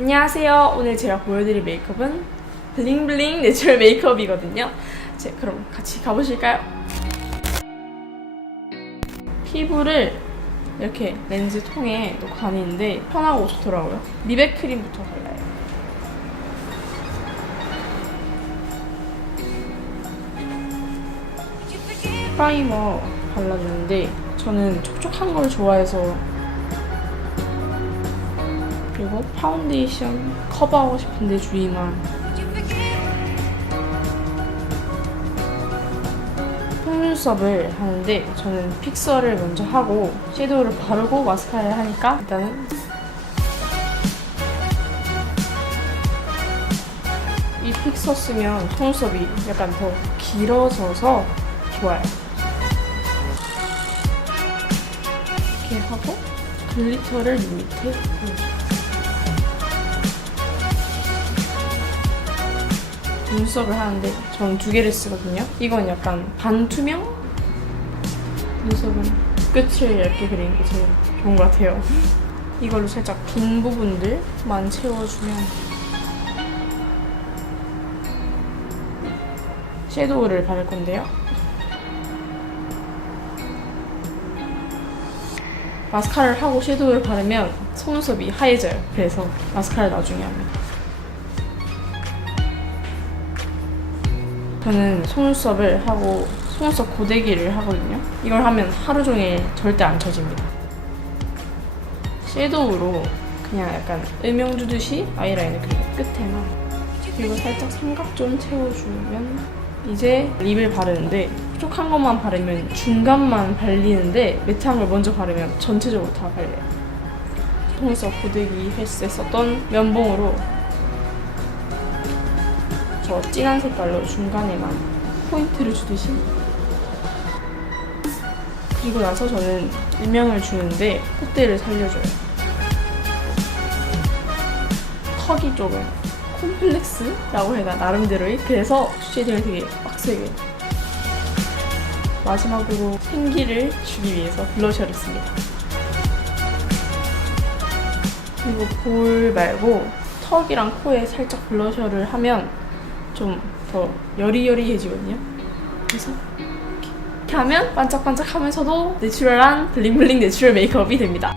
안녕하세요. 오늘 제가 보여드릴 메이크업은 블링블링 내추럴 메이크업이거든요. 자, 그럼 같이 가보실까요? 피부를 이렇게 렌즈 통에 놓고 다니는데 편하고 좋더라고요. 미백 크림부터 발라요. 프라이머 발라주는데 저는 촉촉한 걸 좋아해서 그리고 파운데이션 커버하고 싶은데 주의만 속눈썹을 하는데 저는 픽서를 먼저 하고 섀도우를 바르고 마스카라를 하니까 일단은 이 픽서 쓰면 속눈썹이 약간 더 길어져서 좋아요. 이렇게 하고 글리터를 눈 밑에 눈썹을 하는데 저는 두 개를 쓰거든요. 이건 약간 반투명? 눈썹은 끝을 얇게 그리는 게 제일 좋은 것 같아요. 이걸로 살짝 빈 부분들만 채워주면 섀도우를 바를 건데요. 마스카라를 하고 섀도우를 바르면 속눈썹이 하얘져요. 그래서 마스카라를 나중에 합니다. 저는 속눈썹을 하고 속눈썹 고데기를 하거든요. 이걸 하면 하루 종일 절대 안 처집니다. 섀도우로 그냥 약간 음영 주듯이 아이라인을 그리고 끝에만 그리고 살짝 삼각 좀 채워주면 이제 립을 바르는데 촉촉한 것만 바르면 중간만 발리는데 매트한 걸 먼저 바르면 전체적으로 다 발려요. 속눈썹 고데기 헬스에 썼던 면봉으로 저 진한 색깔로 중간에만 포인트를 주듯이. 그리고 나서 저는 음영을 주는데 콧대를 살려줘요. 턱이 조금 콤플렉스라고 해나 나름대로의? 그래서 쉐딩을 되게 빡세게 마지막으로 생기를 주기 위해서 블러셔를 씁니다. 그리고 볼 말고 턱이랑 코에 살짝 블러셔를 하면 좀 더 여리여리해지거든요. 그래서 이렇게, 하면 반짝반짝하면서도 내추럴한 블링블링 내추럴 메이크업이 됩니다.